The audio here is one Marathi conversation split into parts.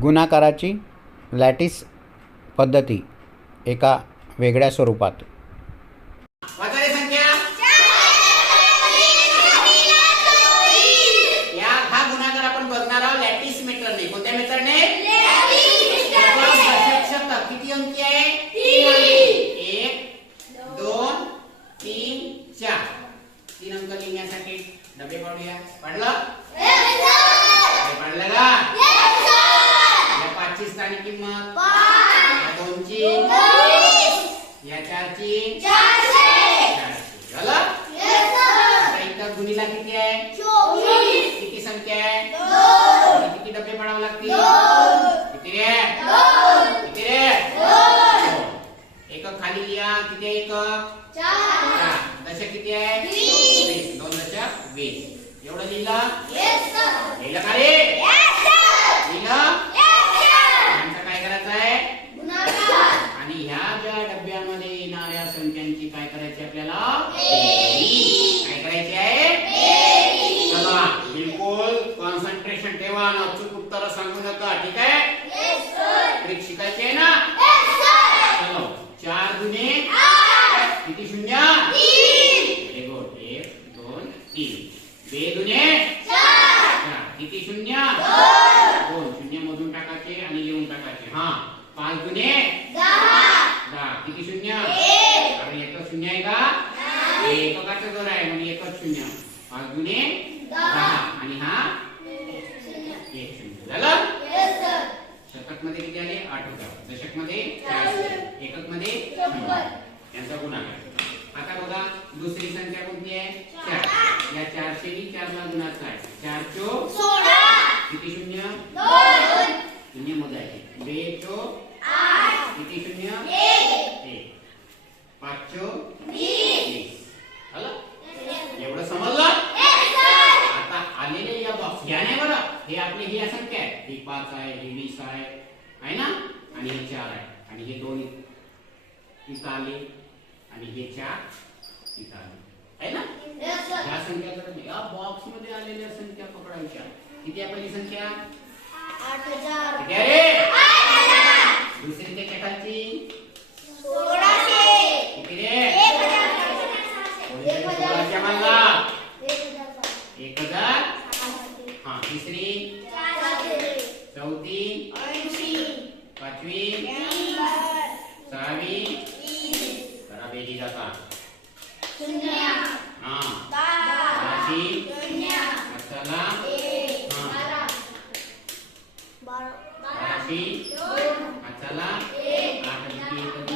गुणाकाराची लॅटिस पद्धती एका वेगळ्या स्वरूपात. या तीन दोन तीन अंक लिहिण्यासाठी डबे पाडूया. पडलं? पडलं का? स्थानिक किंमत? दोनची. या चारची. झालं? इथं गुणीला किती आहे? किती संख्या आहे? किती डबे पाडावे लागतील? किती रे? किती रे. एकक खाली लिहा. किती आहे एकक चार. दशक किती आहे? दोन दशक वीस. एवढं लिहिलं का रे लिहिलं आमचं काय करायचं आहे आणि ह्या ज्या डब्यामध्ये येणाऱ्या संख्यांची काय करायची आपल्याला. काय करायची आहे? चला बिलकुल कॉन्सन्ट्रेशन ठेवा. आणि अचूक उत्तर सांगू नका ठीक आहे? ट्रिक शिकायची आहे ना चलो चार गुणे किती शून्य व्हेरी गुड एक दोन तीन बे दुने चार किती शून्य दोन शून्य मधून टाकायचे आणि लिहून टाकायचे हा पाच गुणे दहा किती शून्य अरे एकच शून्य आहे का हे एककाचं घर आहे म्हणजे एकच शून्य पाच गुणे दहा आणि हा? एक शून्य. झालं? शतकमध्ये किती आले? आठ हजार दशकमध्ये एककमध्ये यांचा गुणाकार आता बघा दुसरी संख्या कोणती आहे? चार. या चारशे चारला गुणाकार आहे. चार चो किती शून्य? शून्य मोजायचे बे चो किती शून्य एक पाच चो वीस झालं एवढं समजलं आता आलेले या बॉक्स घ्या नाही बरं हे आपली ही असंख्य आहे ही पाच आहे ही वीस आहे. आहे ना? आणि हे चार आहे आणि हे दोन इथं आले आणि हे चार इथं आले आहे ना? या संख्या जर या बॉक्समध्ये आलेल्या संख्या पकडायच्या. किती आहे पहिली संख्या? किती आहे दुसरी किती रे? एक हजार तिसरी चौथी पाचवी सहावी करा बेजी जाता हा दहाची मसाला हा बाराची मसाला आठ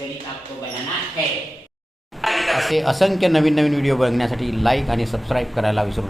गणित आपको बनाना है. असे असंख्य नवीन नवीन व्हिडिओ बघण्यासाठी लाईक आणि सबस्क्राईब करायला विसरू नका.